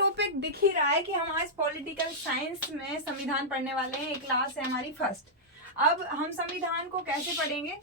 Topic दिख ही रहा है कि हम आज पॉलिटिकल साइंस में संविधान पढ़ने वाले हैं। एक क्लास है हमारी फर्स्ट। अब हम संविधान को कैसे पढ़ेंगे,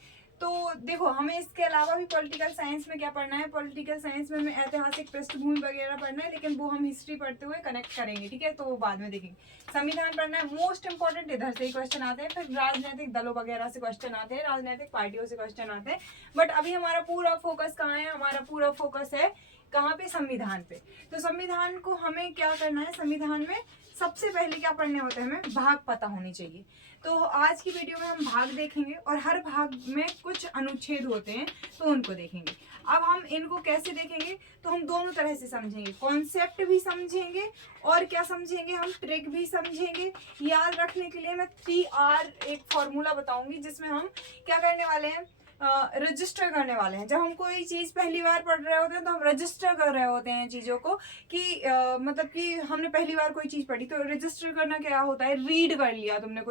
तो देखो हमें इसके अलावा भी पॉलिटिकल साइंस में क्या पढ़ना है। पॉलिटिकल साइंस में हमें ऐतिहासिक पृष्ठभूमि वगैरह पढ़ना है, लेकिन वो हम हिस्ट्री पढ़ते हुए कनेक्ट करेंगे, ठीक है, तो वो बाद में देखेंगे। संविधान पढ़ना है, मोस्ट इंपॉर्टेंट इधर से ही क्वेश्चन आते हैं, फिर राजनीतिक दलों वगैरह से क्वेश्चन आते हैं, राजनीतिक पार्टियों से क्वेश्चन आते हैं। बट अभी हमारा पूरा फोकस कहाँ है, हमारा पूरा फोकस है कहाँ पे, संविधान पे। तो संविधान को हमें क्या करना है, संविधान में सबसे पहले क्या पढ़ने होते हैं, हमें भाग पता होनी चाहिए। तो आज की वीडियो में हम भाग देखेंगे और हर भाग में कुछ अनुच्छेद होते हैं, तो उनको देखेंगे। अब हम इनको कैसे देखेंगे, तो हम दोनों तरह से समझेंगे, कॉन्सेप्ट भी समझेंगे और क्या समझेंगे, हम ट्रिक भी समझेंगे। याद रखने के लिए मैं 3R एक फॉर्मूला बताऊंगी, जिसमें हम क्या करने वाले हैं, रजिस्टर करने वाले हैं। जब हम कोई चीज़ पहली बार पढ़ रहे होते हैं तो हम रजिस्टर कर रहे होते हैं चीज़ों को, कि मतलब कि हमने पहली बार कोई चीज़ पढ़ी। तो रजिस्टर करना क्या होता है, रीड कर लिया तुमने,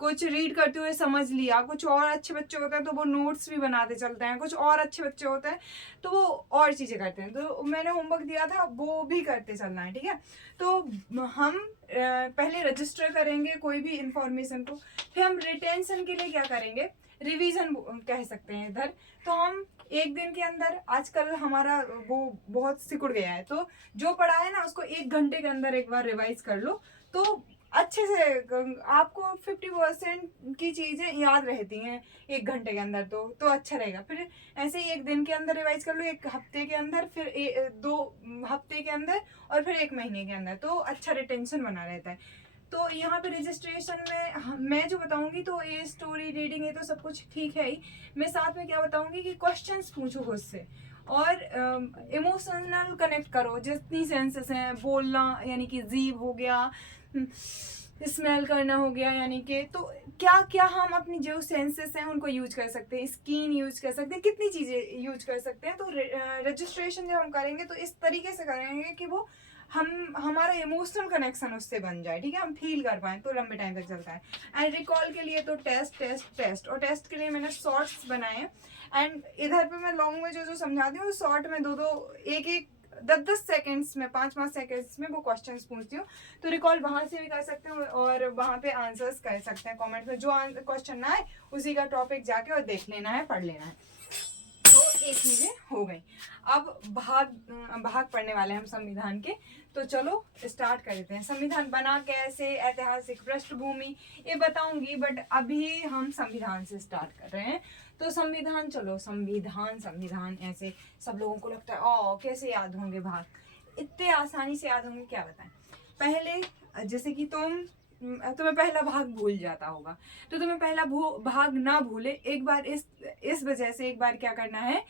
कुछ रीड करते हुए समझ लिया। कुछ और अच्छे बच्चे होते हैं तो वो नोट्स भी बनाते चलते हैं, कुछ और अच्छे बच्चे होते हैं तो वो और चीज़ें करते हैं। तो मैंने होमवर्क दिया था वो भी करते चलना है, ठीक है। तो हम पहले रजिस्टर करेंगे कोई भी इंफॉर्मेशन को, फिर हम रिटेंशन के लिए क्या करेंगे, रिवीजन कह सकते हैं इधर। तो हम एक दिन के अंदर, आजकल हमारा वो बहुत सिकुड़ गया है, तो जो पढ़ा है ना उसको 1 घंटे के अंदर एक बार रिवाइज कर लो, तो अच्छे से आपको 50% की चीज़ें याद रहती हैं 1 घंटे के अंदर, तो अच्छा रहेगा। फिर ऐसे ही 1 दिन के अंदर रिवाइज कर लो, 1 हफ्ते के अंदर, फिर 2 हफ्ते के अंदर, और फिर 1 महीने के अंदर, तो अच्छा रिटेंशन बना रहता है। तो यहाँ पे रजिस्ट्रेशन में मैं जो बताऊंगी, तो ये स्टोरी रीडिंग है तो सब कुछ ठीक है ही, मैं साथ में क्या बताऊंगी कि क्वेश्चंस पूछो खुद से, और इमोशनल कनेक्ट करो। जितनी सेंसेस हैं, बोलना यानी कि जीभ हो गया, स्मेल करना हो गया, यानी कि तो क्या क्या हम अपनी जो सेंसेस हैं उनको यूज कर सकते हैं, स्किन यूज कर सकते हैं, कितनी चीज़ें यूज कर सकते हैं। तो रजिस्ट्रेशन जब हम करेंगे तो इस तरीके से करेंगे कि वो हमारा इमोशनल कनेक्शन उससे बन जाए, ठीक है, हम फील कर पाए, तो लंबे टाइम तक चलता है। एंड रिकॉल के लिए तो टेस्ट टेस्ट टेस्ट, और टेस्ट के लिए मैंने शॉर्ट्स बनाए हैं। एंड इधर पे मैं लॉन्ग में जो समझाती हूँ, शॉर्ट में 10-10 सेकंड्स में, 5-5 सेकंड्स में वो क्वेश्चंस पूछती हूँ। तो रिकॉल वहाँ से भी कर सकते हैं और वहाँ पे आंसर्स कर सकते हैं कमेंट में। जो क्वेश्चन ना है उसी का टॉपिक जाके और देख लेना है, पढ़ लेना है। तो एक चीज़ें हो गई। अब भाग पढ़ने वाले हैं हम संविधान के, तो चलो स्टार्ट कर देते हैं। संविधान बना कैसे, ऐतिहासिक पृष्ठभूमि ये बताऊंगी, बट अभी हम संविधान से स्टार्ट कर रहे हैं। तो संविधान, चलो संविधान ऐसे सब लोगों को लगता है ओ कैसे याद होंगे भाग, इतने आसानी से याद होंगे, क्या बताएं। पहले जैसे कि तुम्हें पहला भाग भूल जाता होगा, तो तुम्हें पहला भाग ना भूले, एक बार इस वजह से एक बार क्या करना है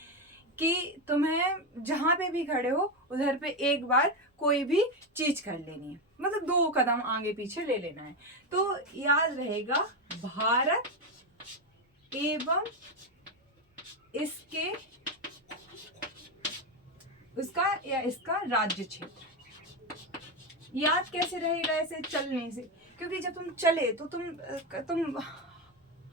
कि तुम्हें जहाँ पे भी खड़े हो उधर पे एक बार कोई भी चीज कर लेनी है, मतलब 2 कदम आगे पीछे ले लेना है। तो याद रहेगा, भारत एवं इसका राज्य क्षेत्र। याद कैसे रहेगा, ऐसे चलने से, क्योंकि जब तुम चले तो तुम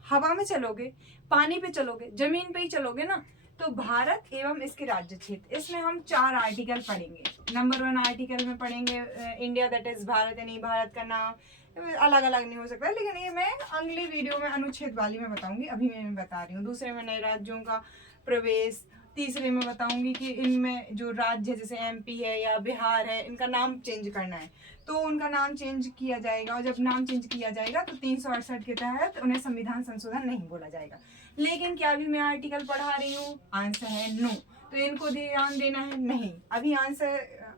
हवा में चलोगे, पानी पे चलोगे, जमीन पे ही चलोगे ना। तो भारत एवं इसके राज्य क्षेत्र, इसमें हम 4 आर्टिकल पढ़ेंगे। नंबर 1 आर्टिकल में पढ़ेंगे इंडिया दैट इज भारत, यानी भारत का नाम। अलग अलग नहीं हो सकता, लेकिन ये मैं अगली वीडियो में अनुच्छेद वाली में बताऊंगी, अभी मैं बता रही हूँ। दूसरे में नए राज्यों का प्रवेश, तीसरे में बताऊंगी कि इनमें जो राज्य जैसे MP है या बिहार है, इनका नाम चेंज करना है, तो उनका नाम चेंज किया जाएगा, और जब नाम चेंज किया जाएगा तो 368 के तहत उन्हें संविधान संशोधन नहीं बोला जाएगा। लेकिन क्या अभी मैं आर्टिकल पढ़ा रही हूँ, आंसर है नो, तो इनको ध्यान देना है नहीं।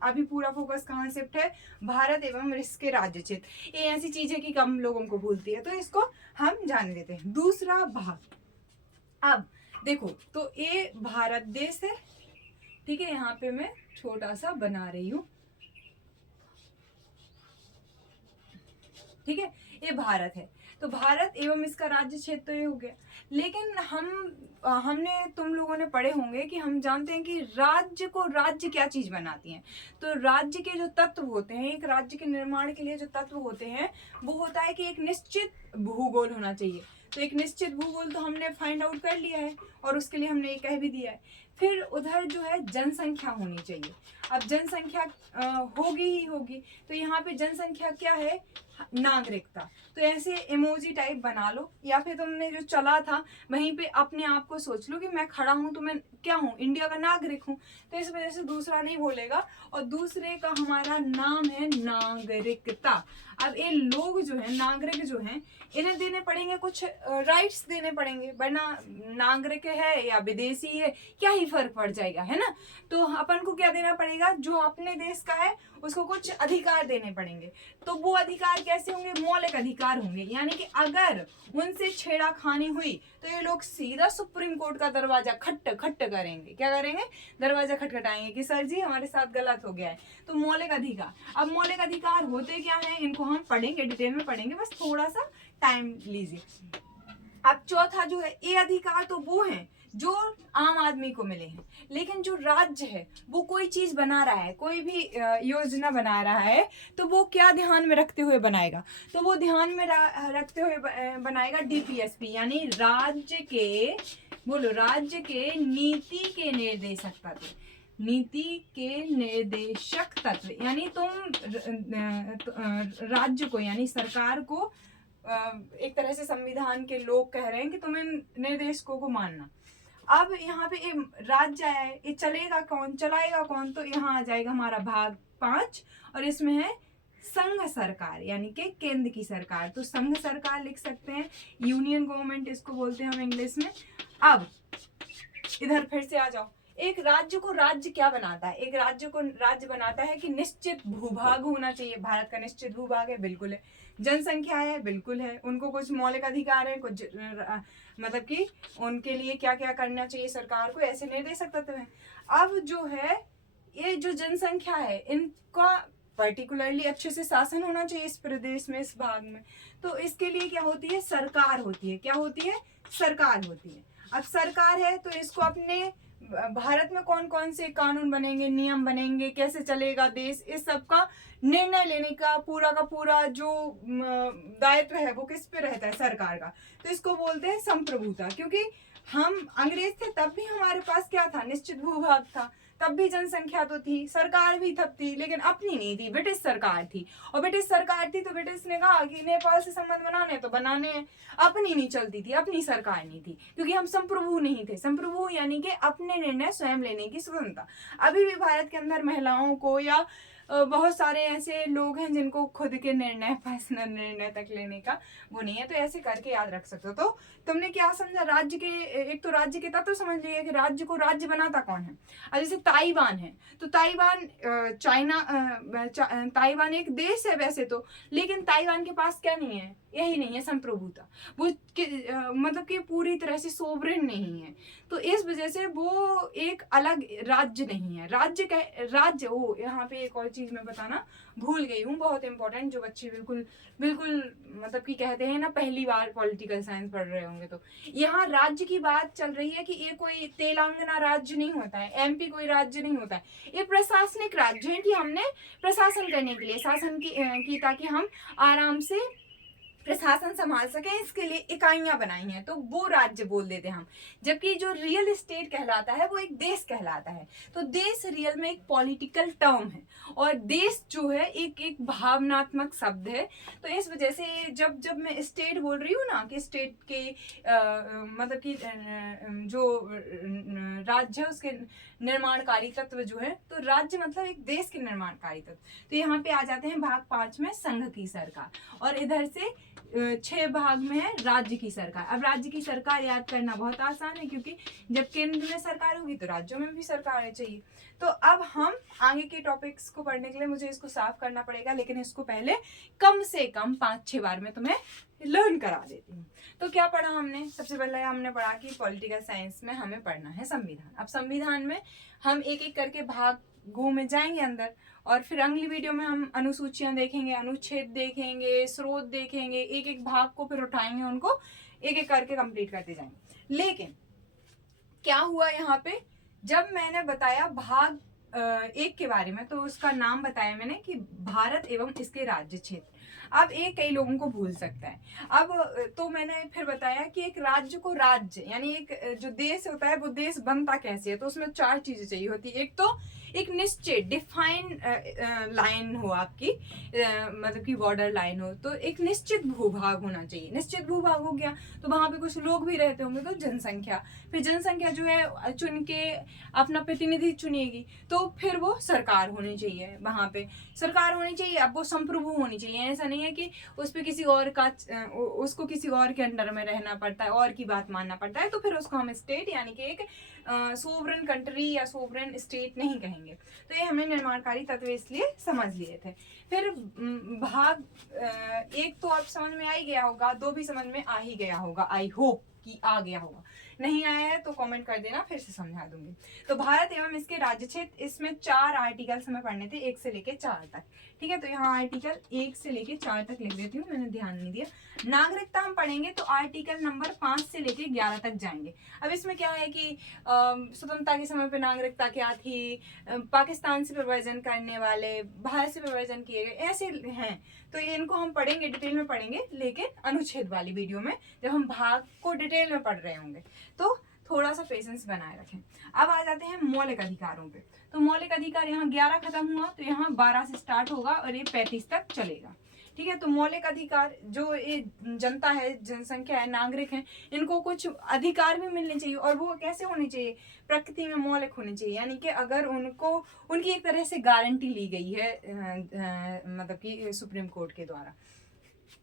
अभी पूरा फोकस कॉन्सेप्ट है भारत एवं इसके राज्य क्षेत्र। ये ऐसी चीज है कि कम लोगों को भूलती है, तो इसको हम जाने देते हैं। दूसरा भाग, अब देखो, तो ये भारत देश है, ठीक है, यहाँ पे मैं छोटा सा बना रही हूँ, ठीक है, ये भारत है। तो भारत एवं इसका राज्य क्षेत्र तो ये हो गया। लेकिन हमने तुम लोगों ने पढ़े होंगे कि हम जानते हैं कि राज्य क्या चीज बनाती है। तो राज्य के जो तत्व होते हैं, एक राज्य के निर्माण के लिए जो तत्व होते हैं, वो होता है कि एक निश्चित भूगोल होना चाहिए। तो एक निश्चित भूगोल तो हमने फाइंड आउट कर लिया है, और उसके लिए हमने ये कह भी दिया है। फिर उधर जो है जनसंख्या होनी चाहिए। अब जनसंख्या होगी ही होगी, तो यहाँ पे जनसंख्या क्या है, नागरिकता। तो ऐसे इमोजी टाइप बना लो, या फिर तुमने जो चला था वहीं पे अपने आप को सोच लो कि मैं खड़ा हूँ तो मैं क्या हूँ, इंडिया का नागरिक हूँ। तो इस वजह से दूसरा नहीं बोलेगा, और दूसरे का हमारा नाम है नागरिकता। अब ये लोग जो है, नागरिक जो हैं, इन्हें देने पड़ेंगे कुछ राइट्स देने पड़ेंगे, वरना नागरिक है या विदेशी है क्या ही फर्क पड़ जाएगा, है ना। तो अपन को क्या देना पड़ेगा, जो अपने देश का है उसको कुछ अधिकार देने पड़ेंगे। तो वो अधिकार कैसे होंगे, मौलिक अधिकार होंगे, यानी कि अगर उनसे छेड़खानी हुई तो ये लोग सीधा सुप्रीम कोर्ट का दरवाजा खट खट करेंगे। क्या करेंगे, दरवाजा खटखटाएंगे कि सर जी हमारे साथ गलत हो गया है। तो मौलिक अधिकार, अब मौलिक अधिकार होते क्या है, इनको हम पढ़ेंगे, डिटेल में पढ़ेंगे, बस थोड़ा सा टाइम लीजिए। अब चौथा जो है, ये अधिकार तो वो है जो आम आदमी को मिले हैं, लेकिन जो राज्य है वो कोई चीज बना रहा है, कोई भी योजना बना रहा है, तो वो क्या ध्यान में रखते हुए बनाएगा, तो वो ध्यान में रखते हुए बनाएगा डीपीएसपी, यानी राज्य के, बोलो, राज्य के नीति के निर्देशक तत्व। नीति के निर्देशक तत्व यानी तुम राज्य को, यानी सरकार को, एक तरह से संविधान के लोग कह रहे हैं कि तुम इन निर्देशकों को मानना। अब यहाँ पे ये राज्य आया है, ये चलेगा कौन, चलाएगा कौन, तो यहाँ आ जाएगा हमारा भाग 5, और इसमें है संघ सरकार, यानी कि केंद्र की सरकार। तो संघ सरकार लिख सकते हैं, यूनियन गवर्नमेंट इसको बोलते हैं हम इंग्लिश में। अब इधर फिर से आ जाओ, एक राज्य को राज्य क्या बनाता है, एक राज्य को राज्य बनाता है कि निश्चित भूभाग होना चाहिए। भारत का निश्चित भूभाग है, बिल्कुल है। जनसंख्या है, बिल्कुल है। उनको कुछ मौलिक अधिकार है, कुछ मतलब कि उनके लिए क्या क्या करना चाहिए सरकार को, ऐसे निर्देशक तत्व हैं। अब जो है ये जो जनसंख्या है, इनका पर्टिकुलरली अच्छे से शासन होना चाहिए इस प्रदेश में, इस भाग में। तो इसके लिए क्या होती है, सरकार होती है। क्या होती है, सरकार होती है। अब सरकार है तो इसको अपने भारत में कौन कौन से कानून बनेंगे, नियम बनेंगे, कैसे चलेगा देश, इस सब का निर्णय लेने का पूरा जो दायित्व है वो किस पे रहता है, सरकार का। तो इसको बोलते हैं संप्रभुता। क्योंकि हम अंग्रेज थे तब भी हमारे पास क्या था, निश्चित भूभाग था, तब भी जनसंख्या तो थी, सरकार भी तब थी, लेकिन अपनी नहीं थी, ब्रिटिश सरकार थी। और ब्रिटिश सरकार थी तो ब्रिटिश ने कहा कि नेपाल से संबंध बनाने तो बनाने हैं, अपनी नहीं चलती थी, अपनी सरकार नहीं थी, क्योंकि हम संप्रभु नहीं थे। संप्रभु यानी कि अपने निर्णय स्वयं लेने की स्वतंत्रता। अभी भी भारत के अंदर महिलाओं को या बहुत सारे ऐसे लोग हैं जिनको खुद के निर्णय, पर्सनल निर्णय तक लेने का वो नहीं है। तो ऐसे करके याद रख सकते हो। तो तुमने क्या समझा, राज्य के, एक तो राज्य के तत्व समझ लिया कि राज्य को राज्य बनाता कौन है। अब जैसे ताइवान है, तो ताइवान ताइवान एक देश है वैसे तो, लेकिन ताइवान के पास क्या नहीं है, यही नहीं है संप्रभुता। वो मतलब कि पूरी तरह से सोवरेन नहीं है, तो इस वजह से वो एक अलग राज्य नहीं है। राज्य वो, यहाँ पे एक और चीज मैं बताना भूल गई हूँ, बहुत इंपॉर्टेंट, जो बच्चे बिल्कुल मतलब कि कहते हैं ना पहली बार पॉलिटिकल साइंस पढ़ रहे होंगे, तो यहाँ राज्य की बात चल रही है कि ये कोई तेलंगाना राज्य नहीं होता है, एमपी कोई राज्य नहीं होता है, ये प्रशासनिक राज्य है कि हमने प्रशासन करने के लिए, शासन की ताकि हम आराम से प्रशासन संभाल सके, इसके लिए इकाइयां बनाई हैं, तो वो राज्य बोल देते हैं हम। जबकि जो रियल स्टेट कहलाता है वो एक देश कहलाता है। तो देश रियल में एक पॉलिटिकल टर्म है, और देश जो है एक भावनात्मक शब्द है। तो इस वजह से जब मैं स्टेट बोल रही हूँ ना, कि स्टेट के मतलब कि जो राज्य है उसके निर्माणकारी तत्व जो है, तो राज्य मतलब एक देश के निर्माणकारी तत्व। तो यहाँ पे आ जाते हैं भाग 5 में संघ की सरकार, और इधर से 6 भाग में है राज्य की सरकार। अब राज्य की सरकार याद करना बहुत आसान है, क्योंकि जब केंद्र में सरकार होगी तो राज्यों में भी सरकार चाहिए। तो अब हम आगे के टॉपिक्स को पढ़ने के लिए मुझे इसको साफ करना पड़ेगा, लेकिन इसको पहले कम से कम 5-6 बार में तुम्हें लर्न करा देती हूँ। तो क्या पढ़ा हमने, सबसे पहले हमने पढ़ा कि पॉलिटिकल साइंस में हमें पढ़ना है संविधान। अब संविधान में हम एक एक करके भागों में जाएंगे अंदर, और फिर अगली वीडियो में हम अनुसूचियां देखेंगे, अनुच्छेद देखेंगे, स्रोत देखेंगे, एक एक भाग को फिर उठाएंगे, उनको एक एक करके कंप्लीट करते जाएंगे। लेकिन क्या हुआ यहाँ पे, जब मैंने बताया भाग एक के बारे में, तो उसका नाम बताया मैंने कि भारत एवं इसके राज्य क्षेत्र। अब एक कई लोगों को भूल सकता है। अब तो मैंने फिर बताया कि एक राज्य को राज्य यानी एक जो देश होता है वो देश बनता कैसे है, तो उसमें 4 चीजें चाहिए होती है। एक तो एक निश्चित डिफाइन लाइन हो आपकी, मतलब कि बॉर्डर लाइन हो, तो एक निश्चित भूभाग होना चाहिए। निश्चित भूभाग हो गया तो वहां पे कुछ लोग भी रहते होंगे, तो जनसंख्या, फिर जनसंख्या जो है चुन के अपना प्रतिनिधि चुनेगी, तो फिर वो सरकार होनी चाहिए, वहां पे सरकार होनी चाहिए। अब वो संप्रभु होनी चाहिए, ऐसा नहीं है कि उस पर किसी और का उसको किसी और के अंडर में रहना पड़ता है, और की बात मानना पड़ता है, तो फिर उसको हम स्टेट यानी कि एक सोवरेन कंट्री या सोवरेन स्टेट नहीं कहेंगे। तो ये हमने निर्माणकारी तत्व इसलिए समझ लिए थे। फिर भाग एक तो अब समझ में आ ही गया होगा, 2 भी समझ में आ ही गया होगा, आई होप कि आ गया होगा। नहीं आया है तो कमेंट कर देना, फिर से समझा दूंगी। तो भारत एवं इसके राज्य क्षेत्र, इसमें 4 आर्टिकल्स हमें पढ़ने थे, 1 से लेके 4 तक। ठीक है, तो यहाँ आर्टिकल 1 से लेके 4 तक लिख देती हूँ, मैंने ध्यान नहीं दिया। नागरिकता हम पढ़ेंगे तो आर्टिकल नंबर 5 से लेके 11 तक जाएंगे। अब इसमें क्या है कि स्वतंत्रता के समय पे नागरिकता क्या थी, पाकिस्तान से प्रवर्जन करने वाले, भारत से प्रवर्जन किए गए, ऐसे हैं। तो इनको हम पढ़ेंगे, डिटेल में पढ़ेंगे, लेकिन अनुच्छेद वाली वीडियो में, जब हम भाग को डिटेल में पढ़ रहे होंगे। तो थोड़ा सा पेशेंस बनाए रखें। अब आ जाते हैं मौलिक अधिकारों पे। तो मौलिक अधिकार यहाँ 11 खत्म हुआ, तो यहाँ 12 से स्टार्ट होगा और ये 35 तक चलेगा। ठीक है, तो मौलिक अधिकार, जो ये जनता है, जनसंख्या है, नागरिक है, इनको कुछ अधिकार भी मिलने चाहिए, और वो कैसे होने चाहिए, प्रकृति में मौलिक होने चाहिए। यानी कि अगर उनको उनकी एक तरह से गारंटी ली गई है मतलब कि सुप्रीम कोर्ट के द्वारा।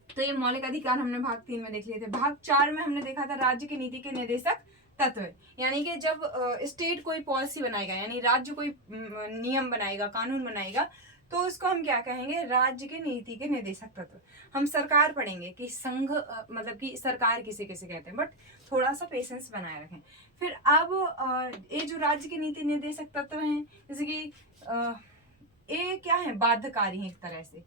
तो ये मौलिक अधिकार हमने भाग 3 में देख लिए थे। भाग 4 में हमने देखा था राज्य की नीति के निर्देशक तत्व, यानी कि जब स्टेट कोई पॉलिसी बनाएगा, यानी राज्य कोई नियम बनाएगा, कानून बनाएगा, तो उसको हम क्या कहेंगे, राज्य के नीति के निर्देशक तत्व। हम सरकार पढ़ेंगे कि संघ मतलब कि सरकार किसे किसे कहते हैं, बट थोड़ा सा पेशेंस बनाए रखें। फिर अब ये जो राज्य के नीति निर्देशक तत्व हैं, जैसे कि ये क्या है, बाध्यकारी है एक तरह से।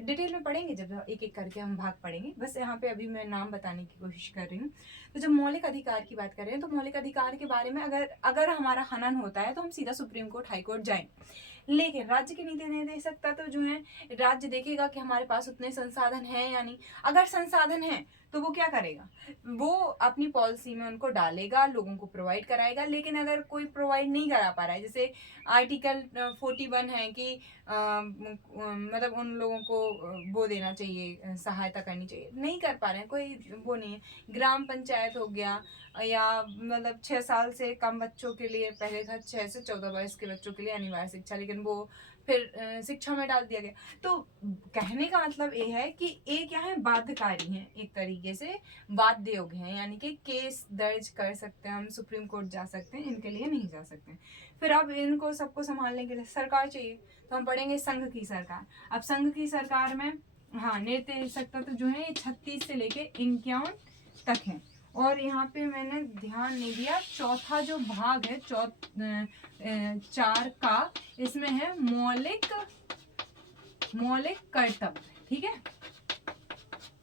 डिटेल में पढ़ेंगे जब एक एक करके हम भाग पढ़ेंगे, बस यहाँ पे अभी मैं नाम बताने की कोशिश कर रही हूँ। तो जब मौलिक अधिकार की बात कर रहे हैं, तो मौलिक अधिकार के बारे में अगर हमारा हनन होता है तो हम सीधा सुप्रीम कोर्ट, हाई कोर्ट जाएंगे। लेकिन राज्य के नीति निर्देशक तत्व जो है, राज्य देखेगा कि हमारे पास उतने संसाधन हैं या नहीं। अगर संसाधन है तो वो क्या करेगा, वो अपनी पॉलिसी में उनको डालेगा, लोगों को प्रोवाइड कराएगा। लेकिन अगर कोई प्रोवाइड नहीं करा पा रहा है, जैसे आर्टिकल 41 है कि मतलब उन लोगों को वो देना चाहिए, सहायता करनी चाहिए, नहीं कर पा रहे हैं, कोई वो नहीं है। ग्राम पंचायत हो गया, या मतलब 6 साल से कम बच्चों के लिए, पहले था 6 से 14 वर्ष के बच्चों के लिए अनिवार्य शिक्षा, लेकिन वो फिर शिक्षा में डाल दिया गया। तो कहने का मतलब ये है कि ये क्या है, बाध्यकारी हैं, एक तरीके से बाध्य योग्य हैं, यानी कि केस दर्ज कर सकते हैं, हम सुप्रीम कोर्ट जा सकते हैं, इनके लिए नहीं जा सकते। फिर अब इनको सबको संभालने के लिए सरकार चाहिए, तो हम पढ़ेंगे संघ की सरकार। अब संघ की सरकार में हाँ, निर्देशक तत्व जो है 36 से लेके 51 तक है। और यहाँ पे मैंने ध्यान नहीं दिया, चौथा जो भाग है 4 का, इसमें है मौलिक कर्तव्य। ठीक है,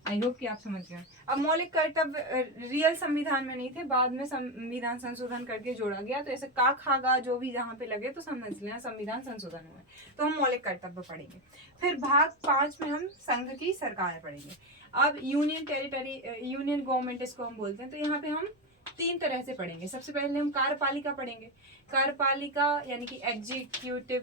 आई होप कि आप समझ गए। अब मौलिक कर्तव्य रियल संविधान में नहीं थे, बाद में संविधान संशोधन करके जोड़ा गया, तो ऐसे का खा गा जो भी जहाँ पे लगे तो समझ लेना संविधान संशोधन हुआ है। तो हम मौलिक कर्तव्य पढ़ेंगे। फिर भाग 5 में हम संघ की सरकार पढ़ेंगे। अब यूनियन टेरिटरी, यूनियन गवर्नमेंट इसको हम बोलते हैं। तो यहाँ पे हम 3 तरह से पढ़ेंगे। सबसे पहले हम कार्यपालिका पढ़ेंगे। कार्यपालिका यानी कि एग्जीक्यूटिव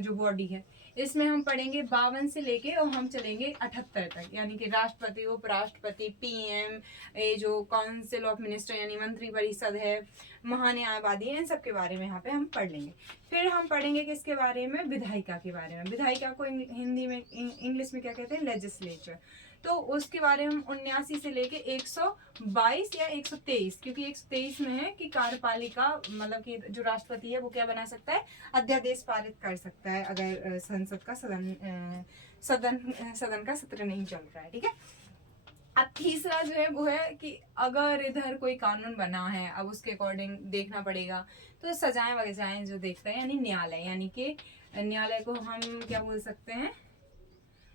जो बॉडी है, इसमें हम पढ़ेंगे 52 से लेके और हम चलेंगे 78 तक, यानी कि राष्ट्रपति, उपराष्ट्रपति, पीएम, ये जो काउंसिल ऑफ मिनिस्टर यानी मंत्री परिषद है, महान्यायवादी, इन सब के बारे में यहाँ पे हम पढ़ लेंगे। फिर हम पढ़ेंगे किसके बारे में, विधायिका के बारे में। विधायिका को हिंदी में, इंग्लिश में क्या कहते हैं, लेजिस्लेचर। तो उसके बारे में 79 से लेके 122 या 123, क्योंकि 123 में है कि कार्यपालिका मतलब कि जो राष्ट्रपति है वो क्या बना सकता है, अध्यादेश पारित कर सकता है, अगर संसद का सदन का सत्र नहीं चल रहा है। ठीक है, अब तीसरा जो है वो है कि अगर इधर कोई कानून बना है, अब उसके अकॉर्डिंग देखना पड़ेगा, तो सजाएं वगैरह जो देखता है, यानी न्यायालय, यानी कि न्यायालय को हम क्या बोल सकते हैं,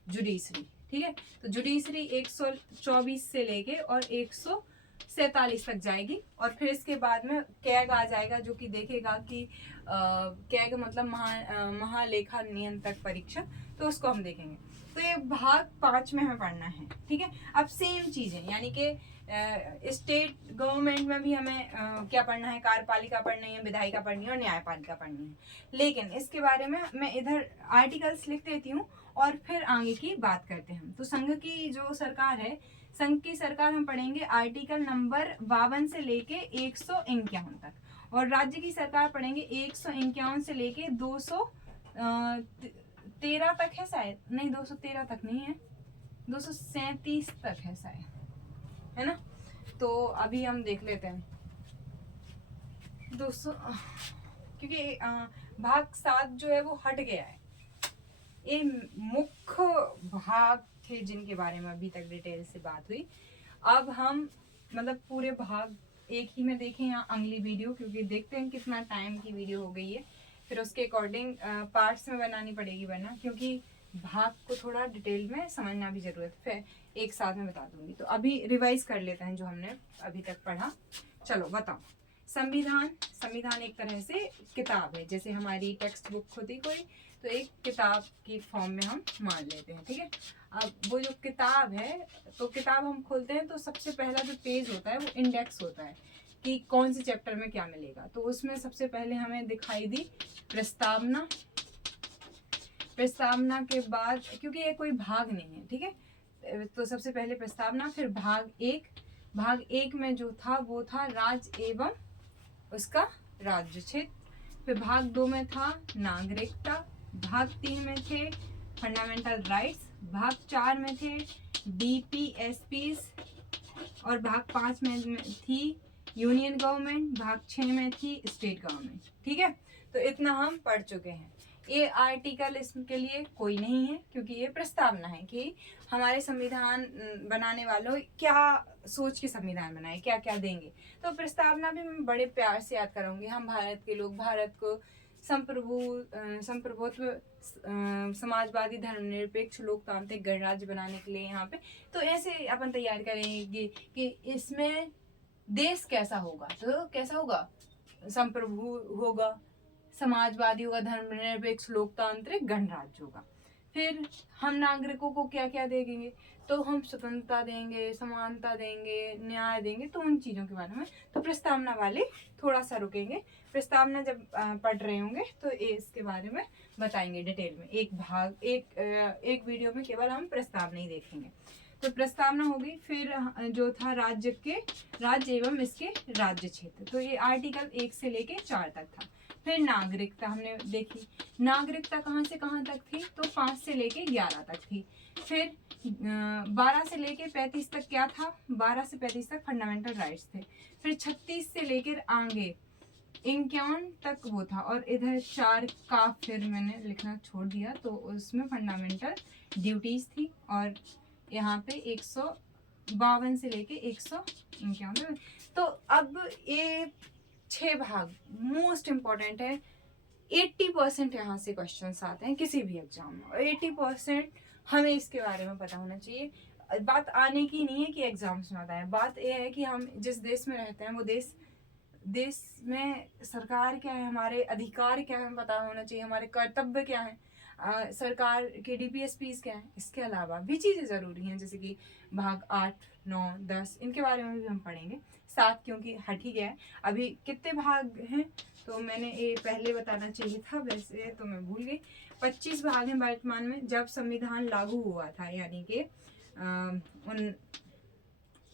जुडिशरी। ठीक है, तो जुडिशरी 124 से लेके और 100 47 तक जाएगी। और फिर इसके बाद में कैग आ जाएगा, जो कि देखेगा कि कैग मतलब महालेखा नियंत्रक परीक्षा, तो उसको हम देखेंगे। तो ये भाग 5 में हमें पढ़ना है, ठीक है। अब सेम चीजें, यानी कि स्टेट गवर्नमेंट में भी हमें क्या पढ़ना है, कार्यपालिका पढ़नी है, विधायिका पढ़नी है और न्यायपालिका पढ़नी है। लेकिन इसके बारे में मैं इधर आर्टिकल्स लिख देती हूँ और फिर आगे की बात करते हैं। तो संघ की जो सरकार है, संघ की सरकार हम पढ़ेंगे आर्टिकल नंबर 52 से लेके 151 तक, और राज्य की सरकार पढ़ेंगे 151 से लेके 213 तक है शायद, नहीं 213 तक नहीं है, 237 तक है शायद, है ना। तो अभी हम देख लेते हैं 200, क्योंकि भाग 7 जो है वो हट गया है। ये मुख्य भाग थे जिनके बारे में अभी तक डिटेल से बात हुई। अब हम मतलब पूरे भाग एक ही में देखें या अगली वीडियो, क्योंकि देखते हैं कितना टाइम की वीडियो हो गई है, फिर उसके अकॉर्डिंग पार्ट्स में बनानी पड़ेगी, वरना क्योंकि भाग को थोड़ा डिटेल में समझना भी जरूरत है, फिर एक साथ में बता दूंगी। तो अभी रिवाइज कर लेते हैं जो हमने अभी तक पढ़ा। चलो बताओ, संविधान एक तरह से किताब है, जैसे हमारी टेक्स्ट बुक होती कोई, तो एक किताब की फॉर्म में हम मान लेते हैं, ठीक है। अब वो जो किताब है, तो किताब हम खोलते हैं तो सबसे पहला जो पेज होता है वो इंडेक्स होता है कि कौन से चैप्टर में क्या मिलेगा। तो उसमें सबसे पहले हमें दिखाई दी प्रस्तावना। प्रस्तावना के बाद, क्योंकि ये कोई भाग नहीं है, ठीक है, तो सबसे पहले प्रस्तावना, फिर भाग एक में जो था वो था राज्य एवं उसका राज्य क्षेत्र। फिर भाग 2 में था नागरिकता, भाग 3 में थे फंडामेंटल राइट्स, भाग 4 में थे DPSPs, और भाग 5 में थी यूनियन गवर्नमेंट, भाग 6 में थी स्टेट गवर्नमेंट, ठीक है। तो इतना हम पढ़ चुके हैं। ये आर्टिकल इसके लिए कोई नहीं है, क्योंकि ये प्रस्तावना है कि हमारे संविधान बनाने वालों क्या सोच के संविधान बनाए, क्या क्या देंगे। तो प्रस्तावना भी मैं बड़े प्यार से याद कराऊंगी। हम भारत के लोग भारत को संप्रभुत्व समाजवादी धर्मनिरपेक्ष लोकतांत्रिक गणराज्य बनाने के लिए यहाँ पे, तो ऐसे अपन तैयार करेंगे कि इसमें देश कैसा होगा, तो कैसा होगा, संप्रभु होगा, समाजवादी होगा, धर्मनिरपेक्ष लोकतांत्रिक गणराज्य होगा। फिर हम नागरिकों को क्या क्या देंगे, तो हम स्वतंत्रता देंगे, समानता देंगे, न्याय देंगे, तो उन चीज़ों के बारे में तो प्रस्तावना वाले थोड़ा सा रुकेंगे। प्रस्तावना जब पढ़ रहे होंगे तो इसके बारे में बताएंगे डिटेल में, एक वीडियो में केवल हम प्रस्तावना ही देखेंगे। तो प्रस्तावना होगी। फिर जो था राज्य एवं इसके राज्य क्षेत्र, तो ये आर्टिकल 1 से लेके 4 तक था। फिर नागरिकता हमने देखी, नागरिकता कहाँ से कहाँ तक थी, तो 5 से लेके 11 तक थी। फिर 12 से लेके 35 तक क्या था, 12 से 35 तक फंडामेंटल राइट्स थे। फिर 36 से लेकर आगे 51 तक वो था, और इधर 4 का फिर मैंने लिखना छोड़ दिया, तो उसमें फंडामेंटल ड्यूटीज थी। और यहाँ पे 152 से लेके 151। तो अब ये 6 भाग मोस्ट इम्पॉर्टेंट है। 80% यहाँ से क्वेश्चंस आते हैं किसी भी एग्जाम में, और 80% हमें इसके बारे में पता होना चाहिए। बात आने की नहीं है कि एग्जाम्स में आता है, बात यह है कि हम जिस देश में रहते हैं वो देश में सरकार क्या है, हमारे अधिकार क्या है पता होना चाहिए, हमारे कर्तव्य क्या है, सरकार के DPSPs क्या है। इसके अलावा भी चीज़ें ज़रूरी हैं, जैसे कि भाग 8, 9, 10 इनके बारे में भी हम पढ़ेंगे। 7 क्योंकि हट ही गया है। अभी कितने भाग हैं, तो मैंने ये पहले बताना चाहिए था, वैसे तो मैं भूल गई। 25 भाग हैं वर्तमान में। जब संविधान लागू हुआ था, यानी कि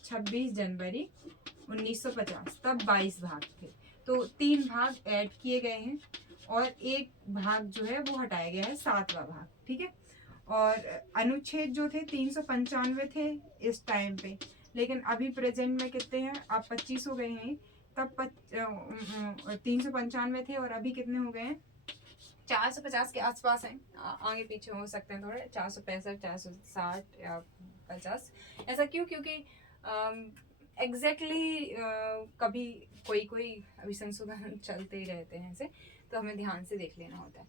26 जनवरी 1950, तब 22 भाग थे। तो 3 भाग ऐड किए गए हैं और एक भाग जो है वो हटाया गया है, 7वां भाग, ठीक है। और अनुच्छेद जो थे 395 थे इस टाइम पे, लेकिन अभी प्रेजेंट में कितने हैं, अब 25 हो गए हैं। तब 395 थे और अभी कितने हो गए हैं, 450 के आसपास हैं, आगे पीछे हो सकते हैं थोड़े, 465, 460 या 50। ऐसा क्यों, क्योंकि एग्जैक्टली कभी कोई अभी संशोधन चलते ही रहते हैं ऐसे, तो हमें ध्यान से देख लेना होता है।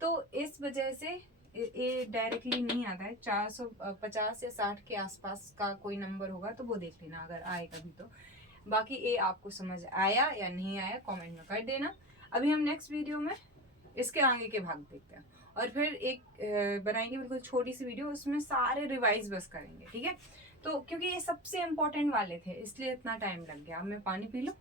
तो इस वजह से ये डायरेक्टली नहीं आता है। 450 या 60 के आसपास का कोई नंबर होगा तो वो देख लेना अगर आए कभी तो। बाकी ये आपको समझ आया या नहीं आया कमेंट में कर देना। अभी हम नेक्स्ट वीडियो में इसके आगे के भाग देखते हैं और फिर एक बनाएंगे बिल्कुल छोटी सी वीडियो, उसमें सारे रिवाइज बस करेंगे, ठीक है। तो क्योंकि ये सबसे इम्पोर्टेंट वाले थे इसलिए इतना टाइम लग गया। अब मैं पानी पी लूँ।